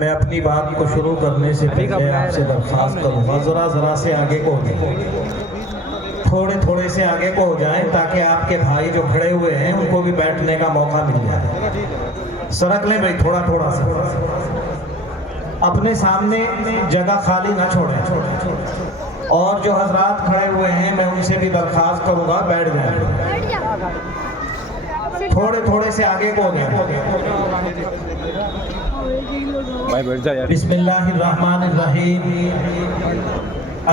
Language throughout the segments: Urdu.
میں اپنی بات کو شروع کرنے سے پہلے آپ سے درخواست کروں گا ذرا سے آگے کو ہو جائیں، تھوڑے سے آگے کو ہو جائیں تاکہ آپ کے بھائی جو کھڑے ہوئے ہیں ان کو بھی بیٹھنے کا موقع مل جائے۔ سرک لیں بھائی تھوڑا سا، اپنے سامنے جگہ خالی نہ چھوڑیں، اور جو حضرات کھڑے ہوئے ہیں میں ان سے بھی درخواست کروں گا بیٹھ جائیں، تھوڑے سے آگے کو ہو جائیں۔ بسم اللہ الرحمن الرحیم،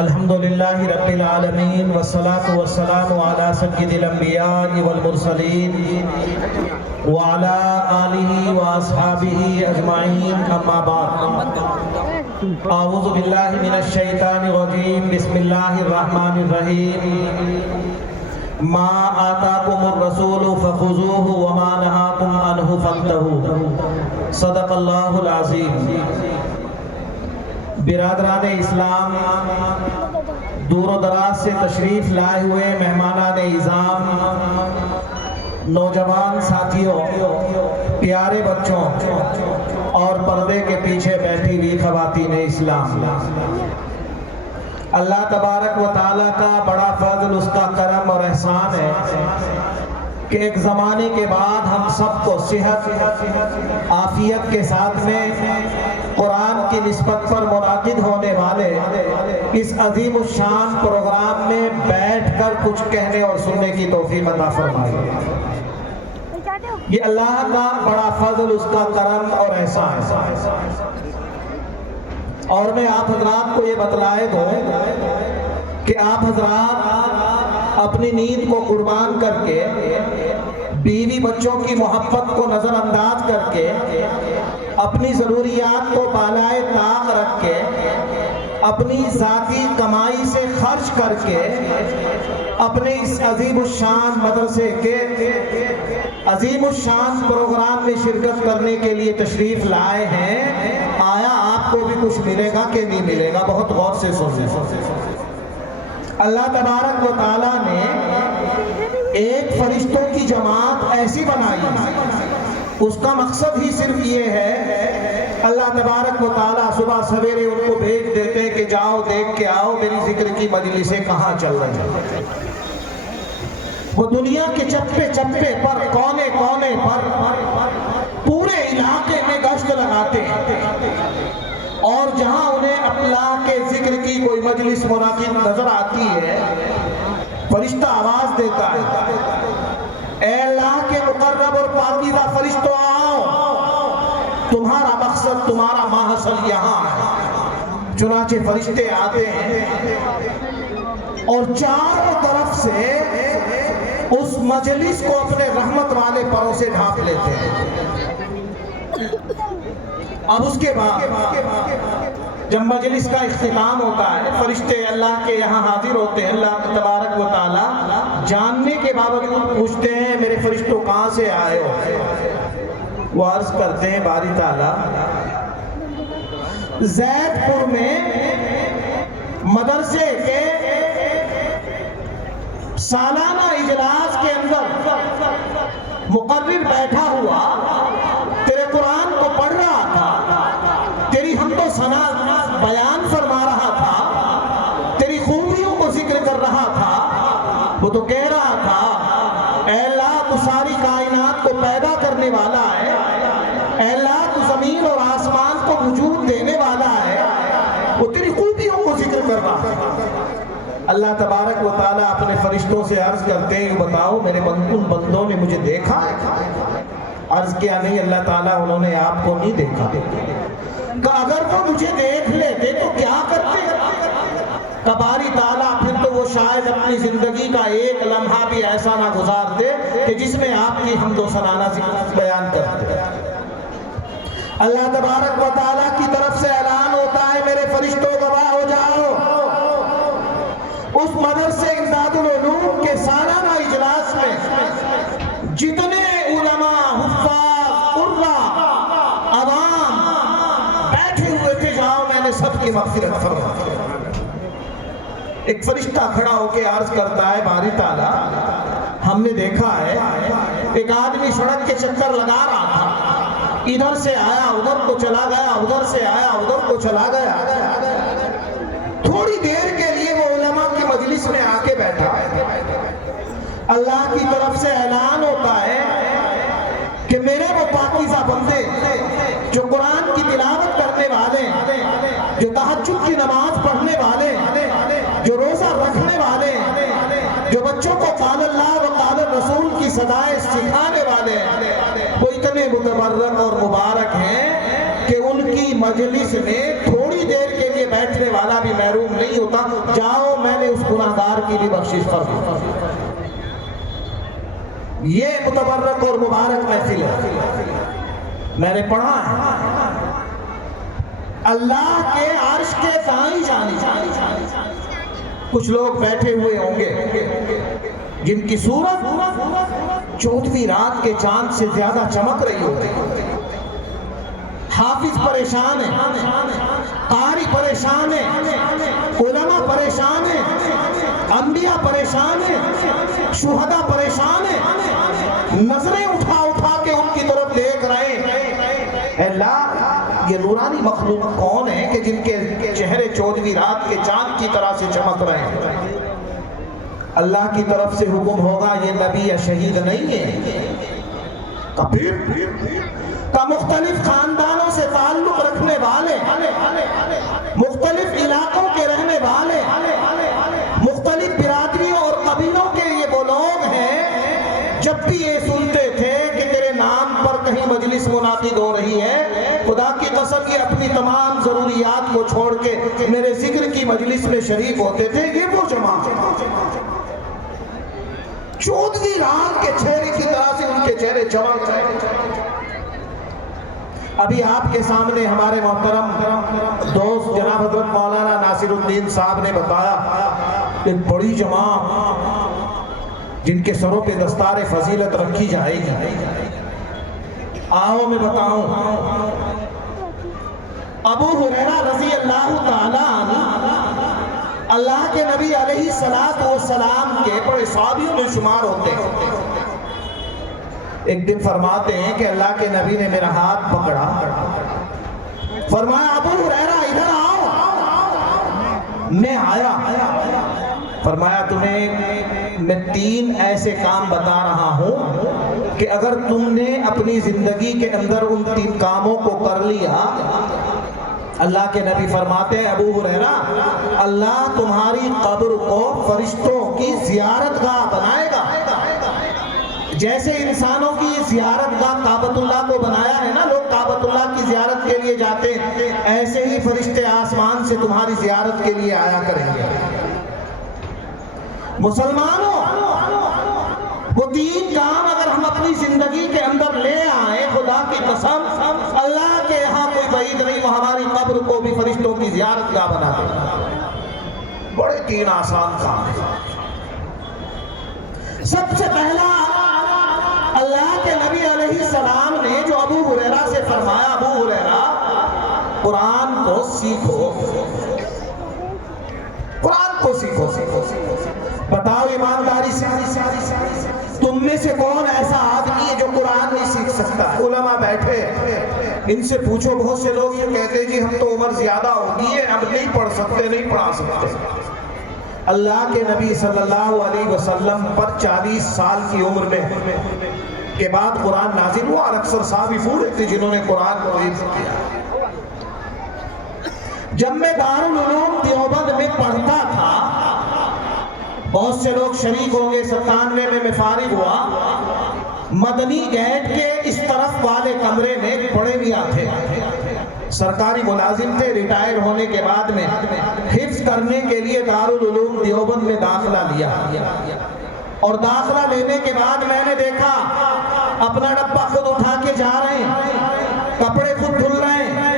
الحمدللہ رب العالمین، والصلاة والسلام علی سید الانبیاء والمرسلین وعلی آلہ واصحابہ اجمعین، اما بعد۔ اعوذ باللہ من الشیطان الرجیم، بسم اللہ الرحمن الرحیم، ما آتاکم الرسول فخذوہ وما نہاکم عنہ فانتہوا، صدق اللہ العظیم۔ برادران اسلام، دور و دراز سے تشریف لائے ہوئے مہمانان اعظام، نوجوان ساتھیوں، پیارے بچوں اور پردے کے پیچھے بیٹھی ہوئی خواتین اسلام، اللہ تبارک و تعالیٰ کا بڑا فضل، اس کا کرم اور احسان ہے کہ ایک زمانے کے بعد ہم سب کو صحت عافیت کے ساتھ میں قرآن کی نسبت پر منعقد ہونے والے اس عظیم الشان پروگرام میں بیٹھ کر کچھ کہنے اور سننے کی توفیق عطا فرمائے۔ یہ اللہ کا بڑا فضل، اس کا کرم اور احسان ہے۔ اور میں آپ حضرات کو یہ بتلائے دوں کہ آپ حضرات اپنی نیند کو قربان کر کے، بیوی بچوں کی محبت کو نظر انداز کر کے، اپنی ضروریات کو بالائے طاق رکھ کے، اپنی ذاتی کمائی سے خرچ کر کے اپنے اس عظیم الشان مدرسے کے عظیم الشان پروگرام میں شرکت کرنے کے لیے تشریف لائے ہیں۔ آیا آپ کو بھی کچھ ملے گا کہ نہیں ملے گا؟ بہت غور سے سنیں۔ اللہ تبارک و تعالیٰ نے ایک فرشتوں کی جماعت ایسی بنائی، اس کا مقصد ہی صرف یہ ہے، اللہ تبارک و تعالیٰ صبح سویرے ان کو بھیج دیتے ہیں کہ جاؤ دیکھ کے آؤ میری ذکر کی مجلسیں کہاں چل رہی ہیں۔ وہ دنیا کے چپے پر، کونے پر پورے علاقے میں گشت لگاتے ہیں، اور جہاں انہیں اللہ کے ذکر کی کوئی مجلس منعقد نظر آتی ہے، فرشتہ آواز دیتا ہے، اے اللہ کے مقرب اور پاکیزہ فرشتوں آؤ، تمہارا مقصد، تمہارا محصل یہاں ہے۔ چنانچہ فرشتے آتے ہیں اور چاروں طرف سے اس مجلس کو اپنے رحمت والے پروں سے ڈھانپ لیتے ہیں۔ اب اس کے بعد جب مجلس کا اختتام ہوتا ہے، فرشتے اللہ کے یہاں حاضر ہوتے ہیں، اللہ تبارک و تعالیٰ جاننے کے باوجود پوچھتے ہیں میرے فرشتوں کہاں سے آئے ہو؟ وہ عرض کرتے ہیں باری تعالیٰ زید پور میں مدرسے کے سالانہ اجلاس کے اندر مقرر بیٹھا ہوا تیرے قرآن کو پڑھ رہا تھا، تیری حمد و ثنا بیان فرما رہا تھا، تیری خوبیوں کو ذکر کر رہا تھا۔ وہ تو کہہ رہا تھا اے اللہ تو ساری کائنات کو پیدا کرنے والا ہے، اے اللہ تو زمین اور آسمان کو وجود دینے والا ہے، وہ تیری خوبیوں کو ذکر کر رہا ہے۔ اللہ تبارک و تعالیٰ اپنے فرشتوں سے عرض کرتے ہیں بتاؤ میرے بندوں نے مجھے دیکھا؟ عرض کیا نہیں اللہ تعالیٰ انہوں نے آپ کو نہیں دیکھا۔ کہ اگر وہ مجھے دیکھ لیتے تو کیا کرتے؟ باری تعالیٰ پھر تو وہ شاید اپنی زندگی کا ایک لمحہ بھی ایسا نہ گزارتے کہ جس میں آپ کی حمد و ثنا بیان کرتے۔ اللہ تبارک و تعالیٰ کی طرف سے اعلان ہوتا ہے میرے فرشتوں گواہ ہو جاؤ، اس مدرسے امداد العلوم کے سالانہ اجلاس میں جتنے علماء، حفاظ، قراء، عوام بیٹھے ہوئے تھے، جاؤ میں نے سب کی مغفرت فرما۔ ایک فرشتہ کھڑا ہو کے عرض کرتا ہے باری تعالیٰ ہم نے دیکھا ہے ایک آدمی سڑک کے چکر لگا رہا تھا، ادھر سے آیا ادھر کو چلا گیا، ادھر سے آیا ادھر کو چلا گیا۔ تھوڑی دیر کے لیے وہ علماء کی مجلس میں آ کے بیٹھا۔ اللہ کی طرف سے اعلان ہوتا ہے کہ میرے وہ پاکیزہ بندے جو قرآن کی تلاوت کرنے والے، جو تہجد کی نماز پڑھنے والے، جو روزہ رکھنے والے، جو بچوں کو قال اللہ و قال الرسول کی صدائیں سکھانے والے، وہ اتنے متبرک اور مبارک ہیں کہ ان کی مجلس میں تھوڑی دیر کے لیے بیٹھنے والا بھی محروم نہیں ہوتا۔ جاؤ میں نے اس گناہگار کی بھی بخشش کر دی۔ یہ متبرک اور مبارک محفل ہے۔ میں نے پڑھا ہے اللہ کے عرش کے دائیں جانب کچھ لوگ بیٹھے ہوئے ہوں گے جن کی صورت 14ویں رات کے چاند سے زیادہ چمک رہی ہوتی۔ حافظ پریشان ہے، قاری پریشان ہے، علماء پریشان ہیں، انبیاء پریشان ہیں، شہداء پریشان ہیں، نظریں اٹھا اٹھا کے ان کی طرف دیکھ رہے ہیں۔ اللہ یہ نورانی مخلوق کون ہے کہ جن کے چہرے 14ویں رات کے چاند کی طرح سے چمک رہے ہیں؟ اللہ کی طرف سے حکم ہوگا یہ نبی یا شہید نہیں ہے کا مختلف خاندانوں سے تعلق رکھنے والے، مختلف علاقوں کے رہنے والے، مختلف برادریوں اور قبیلوں کے یہ وہ لوگ ہیں جب بھی یہ سنتے تھے کہ تیرے نام پر کہیں مجلس منعقد ہو رہی ہے، خدا کی قسم یہ اپنی تمام ضروریات کو چھوڑ کے میرے ذکر کی مجلس میں شریک ہوتے تھے۔ یہ وہ جماعت 14ویں رات کے چہرے کی طرح سے ان کے چہرے چمک رہے۔ ابھی آپ کے سامنے ہمارے محترم دوست جناب حضرت مولانا ناصر الدین صاحب نے بتایا ایک بڑی جماعت جن کے سروں پہ دستار فضیلت رکھی جائے گی۔ آؤ میں بتاؤں، ابو ہریرہ رضی اللہ تعالی عنہ اللہ کے نبی علیہ السلام کے بڑے صحابیوں میں شمار ہوتے ہیں۔ ایک دن فرماتے ہیں کہ اللہ کے نبی نے میرا ہاتھ پکڑا، فرمایا ابو ہریرہ ادھر آؤ۔ میں آیا، فرمایا تمہیں میں 3 ایسے کام بتا رہا ہوں کہ اگر تم نے اپنی زندگی کے اندر ان 3 کاموں کو کر لیا، اللہ کے نبی فرماتے ہیں ابو ہریرہ اللہ تمہاری قبر کو فرشتوں کی زیارت گاہ بنائے گا۔ جیسے انسانوں کی زیارت گاہ کعبۃ اللہ کو بنایا ہے نا، لوگ کعبۃ اللہ کی زیارت کے لیے جاتے ہیں، ایسے ہی فرشتے آسمان سے تمہاری زیارت کے لیے آیا کریں گے۔ مسلمانوں وہ 3 کام اگر ہم اپنی زندگی کے اندر لے آئیں، خدا کی قسم اللہ کے یہاں کوئی بعید نہیں، وہ ہماری قبر کو بھی فرشتوں کی زیارت گاہ بنا دے۔ بڑے 3 آسان کام ہیں۔ سب سے پہلا اللہ کے نبی علیہ السلام نے جو ابو ہریرہ سے فرمایا، ابو ہریرہ قرآن کو سیکھو، قرآن کو سیکھو۔ بتاؤ ایمانداری سے تم میں سے کون ایسا آدمی ہے جو قرآن نہیں سیکھ سکتا؟ علماء بیٹھے ان سے پوچھو، بہت سے لوگ یہ کہتے جی ہم تو عمر زیادہ ہوگی ہے، اب نہیں پڑھ سکتے، نہیں پڑھا سکتے۔ اللہ کے نبی صلی اللہ علیہ وسلم پر 40 سال کی عمر میں کے بعد قرآن نازل ہوا، اور اکثر صحابی بوڑھے تھے جنہوں نے قرآن کو حفظ کیا۔ جب میں دارالعلوم دیوبند میں پڑھتا تھا، بہت سے لوگ شریک ہوں گے، 97 میں فارغ ہوا، مدنی گیٹ کے اس طرف والے کمرے میں پڑھے بھی آتے، سرکاری ملازم تھے، ریٹائر ہونے کے بعد میں حفظ کرنے کے لیے دارالعلوم دیوبند میں داخلہ لیا، اور داخلہ لینے کے بعد میں نے دیکھا اپنا ڈبہ خود اٹھا کے جا رہے ہیں، کپڑے خود دھل رہے ہیں،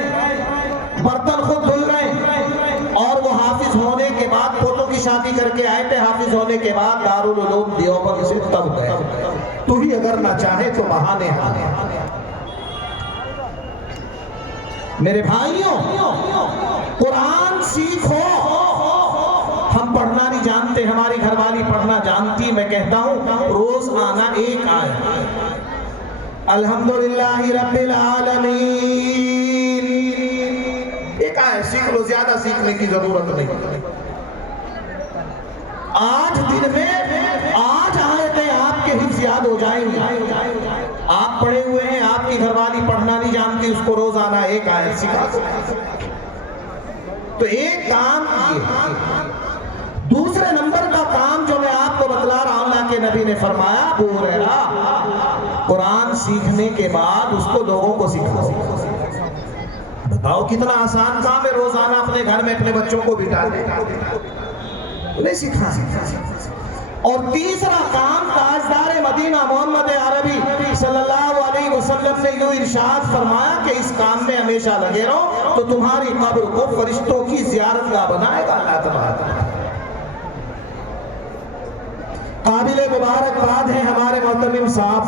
برتن خود دھل رہے ہیں، اور وہ حافظ ہونے کے بعد فوٹو کی شادی کر کے آئے تھے، حافظ ہونے کے بعد دارالعلوم دیوبند سے تب گئے۔ تو ہی اگر نہ چاہے تو بہانے آنے۔ میرے بھائیوں قرآن سیکھو۔ ہم پڑھنا نہیں جانتے، ہماری گھر والی پڑھنا جانتی، میں کہتا ہوں روز آنا 1 آیت، الحمدللہ رب العالمین. ایک آیت سیکھ لو، زیادہ سیکھنے کی ضرورت نہیں. آج دن میں 8 آیتیں آپ کے حفظ یاد ہو جائیں گی. آپ پڑھے ہوئے ہیں، آپ کی گھر والی پڑھنا نہیں جانتی، اس کو روزانہ ایک آیت سکھا دو. تو ایک کام یہ. دوسرے نمبر کا کام جو میں آپ کو بتلا رہا ہوں، اللہ کے نبی نے فرمایا ابو ہریرہ قرآن سیکھنے کے بعد اس کو لوگوں کو سکھاؤ. بتاؤ کتنا آسان کام ہے روزانہ اپنے گھر میں اپنے بچوں کو بٹھا دے. انہیں سکھا. اور تیسرا کام تاجدار مدینہ محمد عربی صلی اللہ علیہ وسلم نے یوں ارشاد فرمایا کہ اس کام میں ہمیشہ لگے رہو تو تمہاری قبر کو فرشتوں کی زیارت گاہ بنائے گا اللہ تبارک. قابل مبارکباد ہیں ہمارے محترم صاحب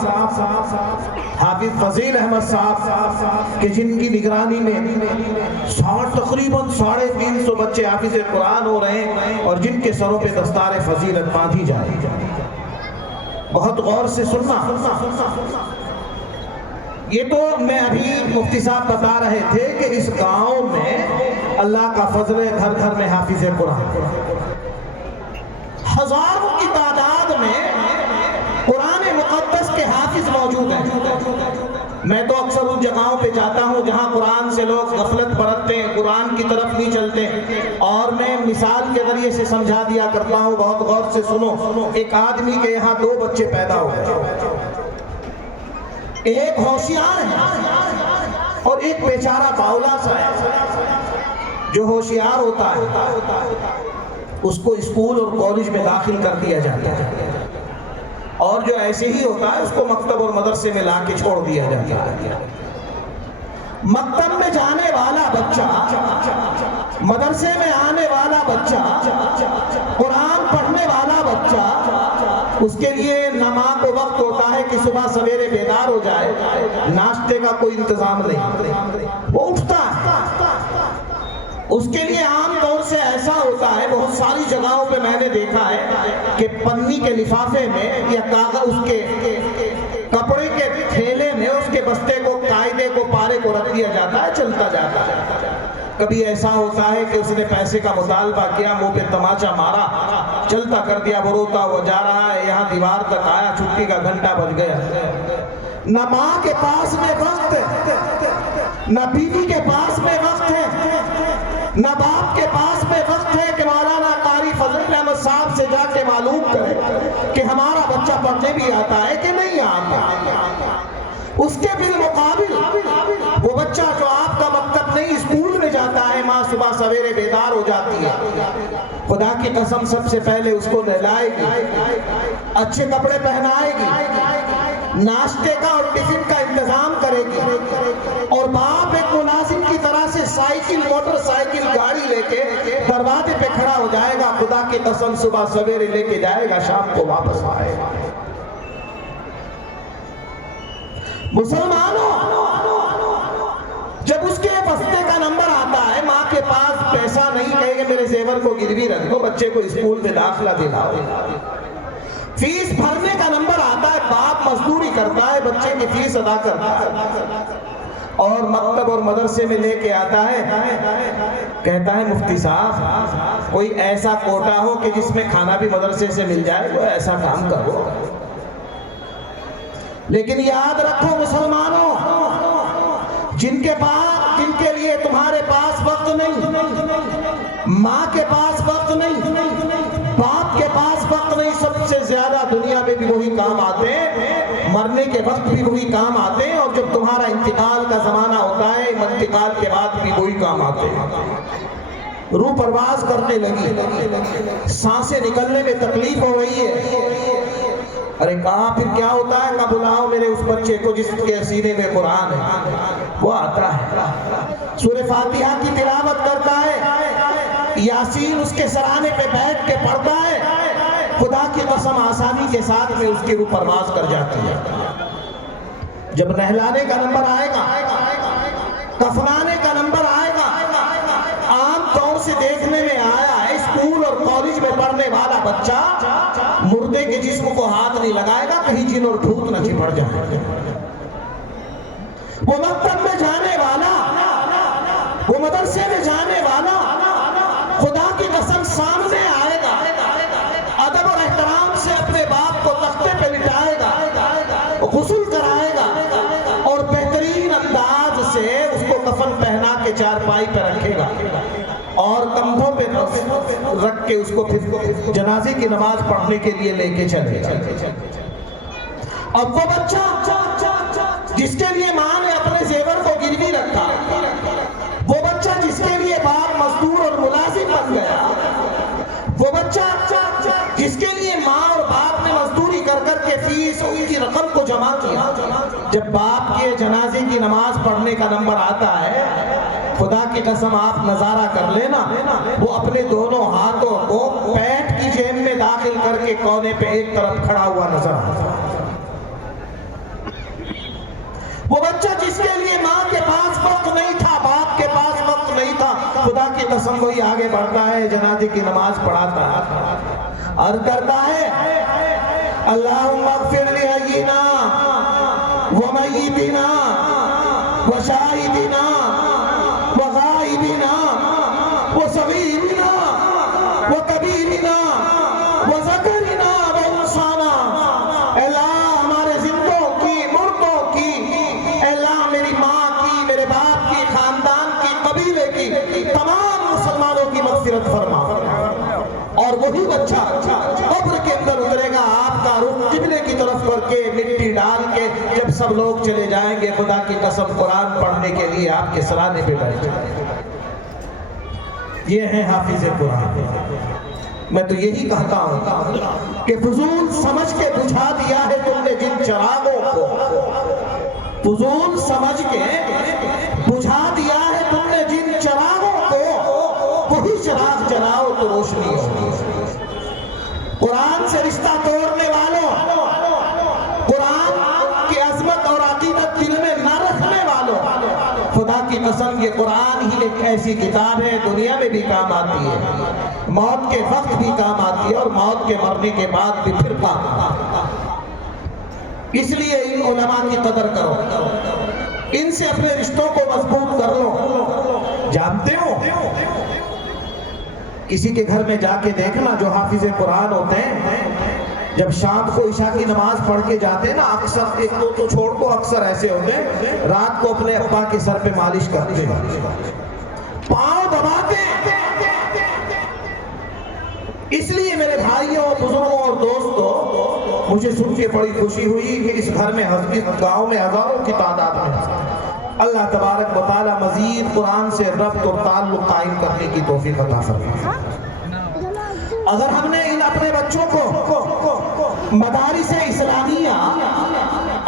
حافظ فضیل احمد صاحب کہ جن کی نگرانی میں تقریباً 350 بچے حافظ قرآن ہو رہے ہیں اور جن کے سروں پہ دستار فضیلت باندھی جائے. بہت غور سے سننا. یہ تو میں ابھی مفتی صاحب بتا رہے تھے کہ اس گاؤں میں اللہ کا فضل ہے، گھر گھر میں حافظ قرآن. ہزاروں کی تعداد میں قرآن مقدس کے حافظ موجود ہیں. میں تو اکثر ان جگہوں پہ جاتا ہوں جہاں قرآن سے لوگ غفلت برتتے ہیں، قرآن کی طرف نہیں چلتے، اور میں مثال کے ذریعے سے سمجھا دیا کرتا ہوں. بہت غور سے سنو. ایک آدمی کے یہاں 2 بچے پیدا ہو گئے. ایک ہوشیار ہے اور ایک بیچارہ باولا سا ہے. جو ہوشیار ہوتا ہے اس کو اسکول اور کالج میں داخل کر دیا جاتا ہے، اور جو ایسے ہی ہوتا ہے اس کو مکتب اور مدرسے میں لا کے چھوڑ دیا جاتا ہے. مکتب میں جانے والا بچہ، مدرسے میں آنے والا بچہ، قرآن پڑھنے والا بچہ، اس کے لیے نہ ماں کو وقت ہوتا ہے کہ صبح سویرے بیدار ہو جائے، ناشتے کا کوئی انتظام نہیں، وہ اٹھتا ہے. اس کے لیے عام طور سے ایسا ہوتا ہے، بہت ساری جگہوں پہ میں نے دیکھا ہے کہ پنی کے لفافے میں یا کاغذ اس کے کپڑے کے تھیلے میں اس کے بستے کو، قاعدے کو، پارے کو رکھ دیا جاتا ہے، چلتا جاتا ہے. کبھی ایسا ہوتا ہے کہ اس نے پیسے کا مطالبہ کیا، منہ پہ تماچا مارا، چلتا کر دیا، وہ روتا ہوا جا رہا ہے، یہاں دیوار تک آیا، چھٹی کا گھنٹہ بج گیا. نہ ماں کے پاس میں وقت ہے، نہ بیوی کے پاس میں وقت ہے، نہ باپ کے پاس میں وقت ہے کہ مولانا قاری فضل احمد صاحب سے جا کے معلوم کرے کہ ہمارا بچہ پڑھنے بھی آتا ہے کہ نہیں آتا. اس کے بالمقابل وہ بچہ جو آپ کا مکتب نہیں اسکول میں جاتا ہے، ماں صبح سویرے بیدار ہو جاتی ہے، خدا کی قسم سب سے پہلے اس کو نہلائے گی، اچھے کپڑے پہنائے گی، ناشتے کا اور ٹفن کا انتظام کرے گی، اور باپ ایک ملازم کی طرح سے سائیکل، موٹر سائیکل، گاڑی لے کے دروازے پہ کھڑا ہو جائے گا. خدا کی قسم صبح سویرے لے کے جائے گا، شام کو واپس آئے گا. مسلمانوں، جب اس کے بستے کا نمبر آتا ہے، ماں کے پاس پیسہ نہیں، کہے کہ میرے زیور کو گروی رکھ دو، بچے کو اسکول میں داخلہ دلاؤ. فیس بھرنے کا نمبر آتا ہے، باپ مزدوری کرتا ہے، بچے کی فیس ادا کرتا ہے، اور مکتب اور مدرسے میں لے کے آتا ہے. کہتا ہے مفتی صاحب کوئی ایسا کوٹا ہو کہ جس میں کھانا بھی مدرسے سے مل جائے، وہ ایسا کام کرو. لیکن یاد رکھو مسلمانوں، جن کے لیے تمہارے پاس وقت نہیں، ماں کے پاس وقت نہیں، باپ کے پاس وقت نہیں، سب سے زیادہ دنیا میں بھی وہی کام آتے ہیں، مرنے کے وقت بھی وہی کام آتے ہیں، اور جب تمہارا انتقال کا زمانہ ہوتا ہے، انتقال کے بعد بھی وہی کام آتے ہیں. روح پرواز کرنے لگی، سانسیں نکلنے میں تکلیف ہو رہی ہے. ارے کہاں پھر کیا ہوتا ہے؟ کہا بلاؤ میرے اس بچے کو جس کے سینے میں قرآن ہے. وہ آتا ہے، سورہ فاتحہ کی تلاوت کرتا ہے، یاسین اس کے سرانے پہ بیٹھ کے پڑھتا ہے. خدا کی قسم آسانی کے ساتھ میں اس کی روح پرواز کر جاتی ہے. جب نہلانے کا نمبر آئے گا، کفنانے کا نمبر آئے گا، عام طور سے دیکھنے میں آیا ہے اسکول اور کالج میں پڑھنے والا بچہ مردے کے جسم کو ہاتھ نہیں لگائے گا، کہیں جن اور بھوت نہ چپڑ جائے. وہ مکتب میں جانے والا، وہ مدرسے میں جانے والا خدا کی قسم سامنے آئے گا، ادب اور احترام سے اپنے باپ کو تختے پہ لٹائے گا، غسل کرائے گا اور بہترین انداز سے اس کو کفن پہنا کے چارپائی پہ رکھے گا اور کندھوں پہ رکھ کے اس کو پھر جنازے کی نماز پڑھنے کے لیے لے کے چلے گا۔ اب وہ بچہ جس کے لیے ماں نے اپنے زیور کو گروی رکھا، وہ بچہ جس کے لیے باپ مزدور اور ملازم بن گیا، وہ بچہ جس کے لیے ماں اور باپ نے مزدوری کر کے فیس ان کی رقم کو جمع کیا، جب باپ کے جنازے کی نماز پڑھنے کا نمبر آتا ہے، خدا کی قسم آپ نظارہ کر لینا، وہ اپنے دونوں ہاتھوں کو پیٹ کی جیب میں داخل کر کے کونے پہ ایک طرف کھڑا ہوا نظر آتا ہے۔ وہ بچہ جس کے لیے ماں کے پاس وقت نہیں تھا، باپ کے پاس وقت نہیں تھا، خدا کی قسم وہی آگے بڑھتا ہے، جنازے کی نماز پڑھاتا ہے اور کرتا ہے اللہم اغفر لحینا ومیتنا وشاہدنا وغائبنا وصغیرنا وکبیرنا وذکرنا وانثانا۔ اللہ ہمارے زندوں کی، مردوں کی، اللہ میری ماں کی، میرے باپ کی، خاندان کی، قبیلے کی، تمام مسلمانوں کی مغفرت فرما۔ اور وہی بچہ قبر کے اندر اترے گا، آپ کا رخ قبلے کی طرف کر کے مٹی ڈال کے، جب سب لوگ چلے جائیں گے خدا کی قسم قرآن پڑھنے کے لیے آپ کے سرانے پہ بیٹھ جائیں گے۔ یہ ہے حافظ قرآن۔ میں تو یہی کہتا ہوں کہ فضول سمجھ کے بجھا دیا ہے تم نے جن چراغوں کو، فضول سمجھ کے بجھا دیا ہے تم نے جن چراغوں کو، وہی چراغ جلاؤ تو روشنی ہوگی۔ قرآن سے رشتہ توڑنے والوں، قرآن کی عظمت اور عقیدت دل میں نہ رکھنے والوں، خدا کی قسم یہ قرآن ہی ایک ایسی کتاب ہے دنیا میں بھی کام آتی ہے، موت کے وقت بھی کام آتی ہے اور موت کے مرنے کے بعد بھی پھر کام آتی ہے۔ اس لیے ان علماء کی قدر کرو، ان سے اپنے رشتوں کو مضبوط کر لو۔ جانتے ہو کسی کے گھر میں جا کے دیکھنا جو حافظ قرآن ہوتے ہیں، جب شام کو عشاء کی نماز پڑھ کے جاتے ہیں نا، اکثر ایک دو تو چھوڑ کو اکثر ایسے ہوتے ہیں رات کو اپنے ابا کے سر پہ مالش کرتے ہیں، پاؤں دباتے ہیں۔ اس لیے میرے بھائیوں، بزرگوں اور دوستوں، مجھے سن کے بڑی خوشی ہوئی کہ اس گھر میں، اس گاؤں میں ہزاروں کی تعداد میں اللہ تبارک و تعالی مزید قرآن سے ربط اور تعلق قائم کرنے کی توفیق عطا فرمائے۔ اگر ہم نے ان اپنے بچوں کو مدارس اسلامیہ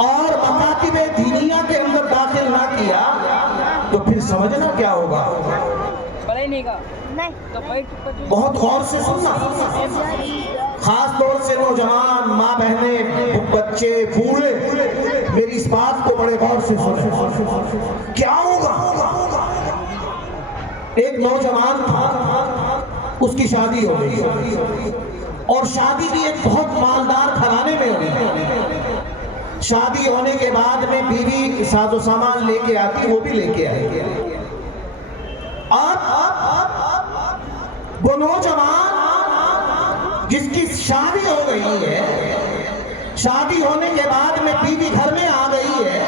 اور مکاتب دینیہ کے اندر داخل نہ کیا تو پھر سمجھنا کیا ہوگا۔ بہت غور سے سننا، خاص طور سے نوجوان، ماں بہنیں، بچے، بوڑھے، میری اس بات کو بڑے غور سے سنیں۔ کیا ہوگا؟ ایک نوجوان تھا، اس کی شادی ہو گئی اور شادی بھی ایک بہت مالدار گھرانے میں ہوئی۔ شادی ہونے کے بعد میں بیوی ساز و سامان لے کے آتی، وہ بھی لے کے آئی۔ وہ نوجوان جس کی شادی ہو گئی ہے، شادی ہونے کے بعد میں بیوی گھر میں آ گئی ہے،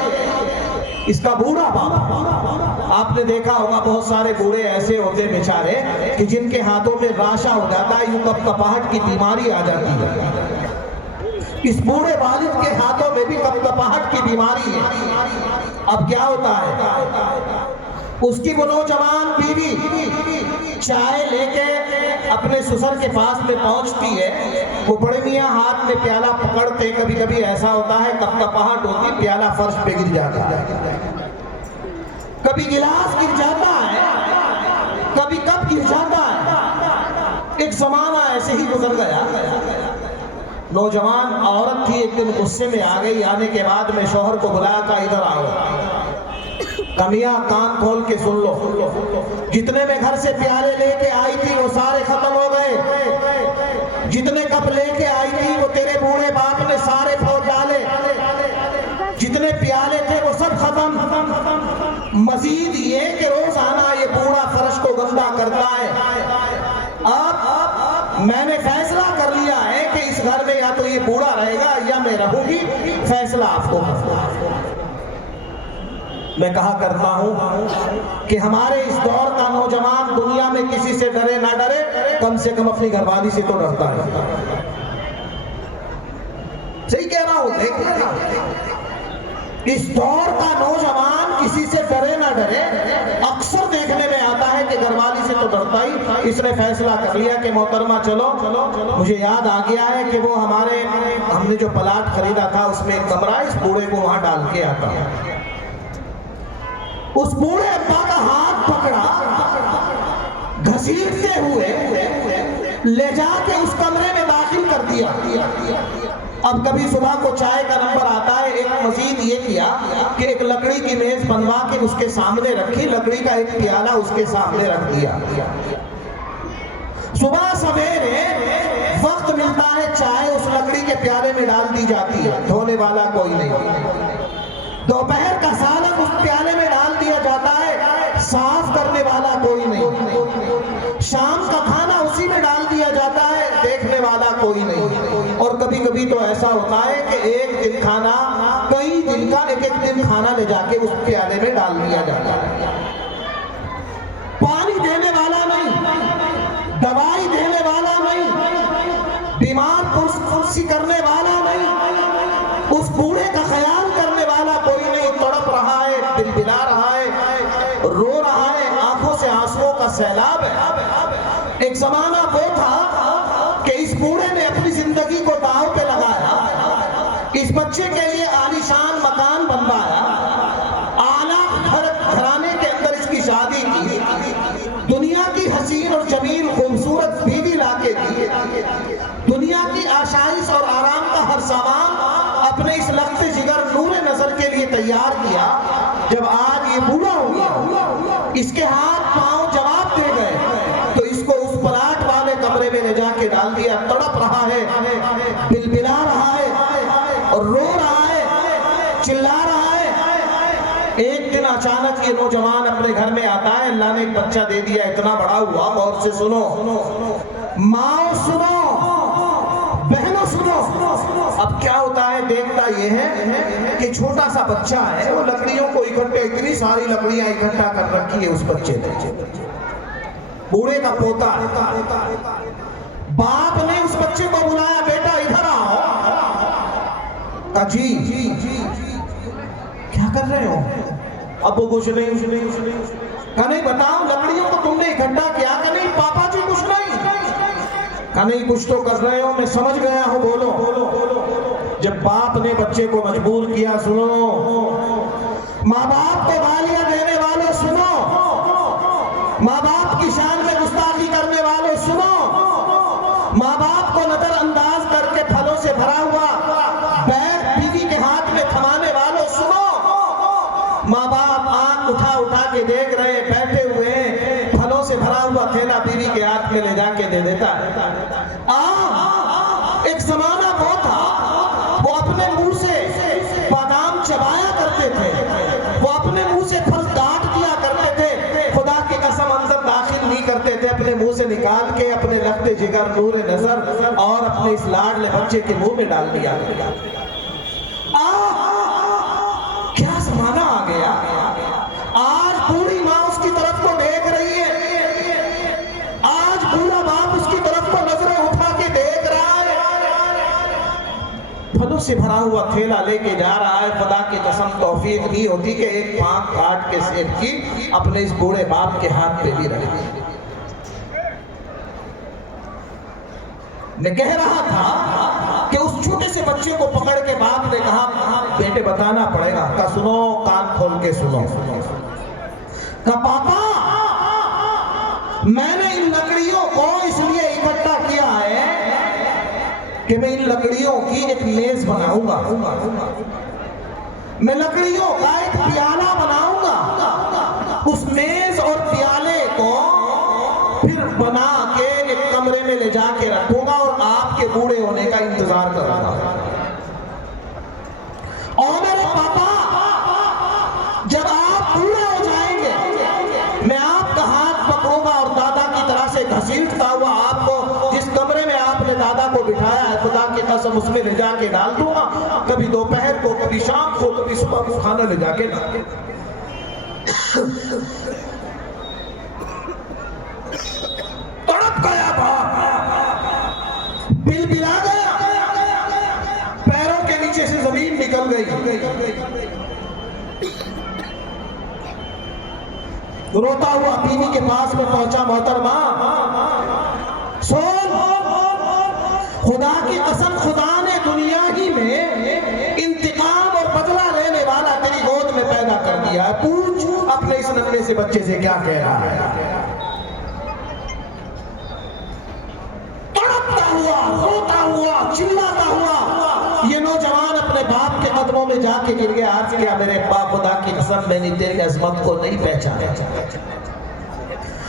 اس کا بوڑھا باپ، آپ نے دیکھا ہوگا بہت سارے بوڑھے ایسے ہوتے بیچارے کہ جن کے ہاتھوں میں راشا ہو جاتا ہے، یوں کپکپاہٹ کی بیماری آ جاتی ہے۔ اس بوڑھے والد کے ہاتھوں میں بھی کپکپاہٹ کی بیماری ہے۔ اب کیا ہوتا ہے، اس کی وہ نوجوان بیوی چائے لے کے اپنے سسر کے پاس میں پہنچتی ہے، وہ بڑے میاں ہاتھ میں پیالہ پکڑتے، کبھی کبھی ایسا ہوتا ہے کپکپاہٹ ہوتی، پیالہ فرش پہ گر جاتا ہے، کبھی گلاس گر جاتا ہے، کبھی کپ گر جاتا ہے۔ ایک زمانہ ایسے ہی گزر گیا۔ نوجوان عورت تھی، ایک دن غصے میں آ گئی، آنے کے بعد میں شوہر کو بلایا، کہا ادھر آؤ، کمیاں کان کھول کے سن لو، جتنے میں گھر سے پیالے لے کے آئی تھی وہ سارے ختم ہو گئے، جتنے کپ لے کے آئی تھی وہ تیرے بوڑھے باپ نے سارے پھوڑ ڈالے، جتنے پیالے تھے وہ سب ختم، کو گندا کرتا ہے. اب میں نے فیصلہ کر لیا ہے کہ اس گھر میں یا تو یہ بوڑھا رہے گا یا میں رہوں گی. فیصلہ آپ کو کرنا ہے. میں کہا کرتا ہوں کہ ہمارے اس دور کا نوجوان دنیا میں کسی سے ڈرے نہ ڈرے، کم سے کم اپنی گھر والی سے تو ڈرتا ہے. صحیح کہہ رہا ہوں. دیکھ، اس دور کا نوجوان کسی سے ڈرے نہ ڈرے. اکثر دیکھنے میں آتا ہے کہ گھر والی سے تو ڈرتا ہی. اس نے فیصلہ کر لیا کہ محترمہ چلو، مجھے یاد آ گیا ہے کہ وہ ہم نے جو پلاٹ خریدا تھا اس میں ایک کمرہ، اس بوڑھے کو وہاں ڈال کے آتا ہے. اس بوڑھے ابا کا ہاتھ پکڑا، گھسیٹتے ہوئے لے جا کے اس کمرے میں داخل کر دیا. اب کبھی صبح کو چائے کا نمبر آتا ہے، ایک مزید یہ کیا کہ ایک لکڑی کی میز بنوا کے اس کے سامنے رکھی، لکڑی کا ایک پیالہ اس کے سامنے رکھ دیا. صبح سویرے وقت ملتا ہے، چائے اس لکڑی کے پیالے میں ڈال دی جاتی ہے، دھونے والا کوئی نہیں. دوپہر کا سالن اس پیالے میں ڈال دیا جاتا ہے، صاف کرنے والا کوئی نہیں. شام کا کھانا اسی میں ڈال دیا جاتا ہے، دیکھنے والا کوئی نہیں. اور کبھی کبھی تو ایسا ہوتا ہے کہ ایک دن کھانا، کئی دن کا ایک دن کھانا لے جا کے اس پیالے میں ڈال دیا جاتا ہے. پانی دینے والا نہیں، دوائی دینے والا نہیں، بیمار پرسی کرنے والا نہیں، اس بوڑھے کا خیال کرنے والا کوئی نہیں. تڑپ رہا ہے، دل بلا رہا ہے، رو رہا ہے، آنکھوں سے آنسوؤں کا سیلاب ہے. ایک زمانہ وہ تھا کہ اس بوڑھے نے اپنی زندگی کو داؤ پہ لگایا، اس بچے کے لیے عالیشان مکان بنوایا، اعلیٰ گھرانے کے اندر اس کی شادی کی، دنیا کی حسین اور جمیل خوبصورت بیوی لا کے دی، دنیا کی آشائش اور آرام کا ہر سامان اپنے اس لخت جگر نور نظر کے لیے تیار کیا. جب آج یہ بوڑھا ہو گیا، اس کے ہاتھ پاؤں جواب دے گئے، تو اس کو اس پلاٹ والے کمرے میں لے جا کے ڈال دیا. تڑپ رہا ہے، بلبلا رہا ہے اور رو رہا ہے، چلا رہا ہے. ایک دن اچانک یہ نوجوان اپنے گھر میں آتا ہے، اللہ نے ایک بچہ دے دیا، اتنا بڑا ہوا. غور سے سنو، ماں سنو، بہنوں سنو. اب کیا ہوتا ہے، دیکھتا یہ ہے کہ چھوٹا سا بچہ ہے، وہ لکڑیوں کو اکٹھے، اتنی ساری لکڑیاں اکٹھا کر رکھی ہے اس بچے نے. بوڑھے کا پوتا ہے. باپ نے اس بچے کو بلایا، بیٹا ادھر آؤ. جی کیا کر رہے ہو؟ ابو کچھ نہیں. کہا نہیں بتاؤ، لکڑیوں کو تم نے اکٹھا کیا؟ کہ نہیں پاپا جی کچھ نہیں. کہا نہیں کچھ تو کر رہے ہو، میں سمجھ گیا ہوں، بولو. جب باپ نے بچے کو مجبور کیا، سنو، ماں باپ کو گالیاں دینے والوں سنو، ماں باپ کی شان میں گستاخی کرنے والوں سنو، ماں باپ کو نظر انداز کر کے پھلوں سے بھرا ہوا بیگ بیوی کے ہاتھ میں تھمانے والوں سنو. ماں باپ آنکھ اٹھا کے دیکھ رہے، بیٹھے ہوئے ہیں، پھلوں سے بھرا ہوا تھیلا بیوی کے ہاتھ میں لے جا کے دے دیتا ہے. ایک زمانہ وہ تھا، وہ اپنے منہ سے بادام چبایا کرتے تھے، وہ اپنے منہ سے پھل کاٹ دیا کرتے تھے، خدا کی قسم اندر داخل نہیں کرتے تھے، اپنے منہ سے نکال کے اپنے لخت جگر نور نظر اور اپنے اس لاڈلے بچے کے منہ میں ڈال دیا. کیا زمانہ آ گیا. آج بوڑھی ماں اس کی طرف کو دیکھ رہی ہے، آج بوڑھا باپ اس کی طرف کو نظریں اٹھا کے دیکھ رہا ہے، پھلوں سے بھرا ہوا تھیلا لے کے جا رہا ہے. خدا کی قسم توفیق نہیں ہوتی کہ ایک پانک کاٹ کے سیب کی اپنے اس بوڑھے باپ کے ہاتھ پہ بھی رکھی. میں کہہ رہا تھا کہ اس چھوٹے سے بچے کو پکڑ کے باپ نے کہا، بیٹے بتانا پڑے گا. کہا سنو، کان کھول کے سنو. کہا پاپا، میں نے ان لکڑیوں کو اس لیے اکٹھا کیا ہے کہ میں ان لکڑیوں کی ایک میز بناؤں گا، میں لکڑیوں کا ایک پیالہ بناؤں گا، اس میز اور پیالے کو پھر بنا کے ایک کمرے میں لے جا کے رکھوں گا اور آپ کے بوڑھے ہونے کا انتظار کروں گا. اور میرے پاپا، جب آپ بوڑھے ہو جائیں گے، میں آپ کا ہاتھ پکڑوں گھسیٹتا ہوا آپ کو جس کمرے میں آپ نے دادا کو بٹھایا ہے، خدا کی قسم اس میں لے جا کے ڈال دوں گا، کبھی دوپہر کو، کبھی شام کو، کبھی صبح کو کھانا لے جا کے ڈال دوں گا۔ تڑپ گیا باپ، بل بلا گیا، پیروں کے نیچے سے زمین نکل گئی، روتا ہوا بیوی کے پاس میں پہنچا، محترمہ سن، خدا کی قسم خدا نے دنیا ہی میں انتقام اور بدلہ لینے والا تیری گود میں پیدا کر دیا ہے، پوچھ اپنے اس ننھے سے بچے سے کیا کہہ رہا ہے۔ تڑپتا ہوا، روتا ہوا، چلاتا ہوا یہ نوجوان اپنے باپ کے قدموں میں جا کے گر گیا، عرض کیا میرے باپ خدا کی قسم میں نے تیری عظمت کو نہیں پہچانا،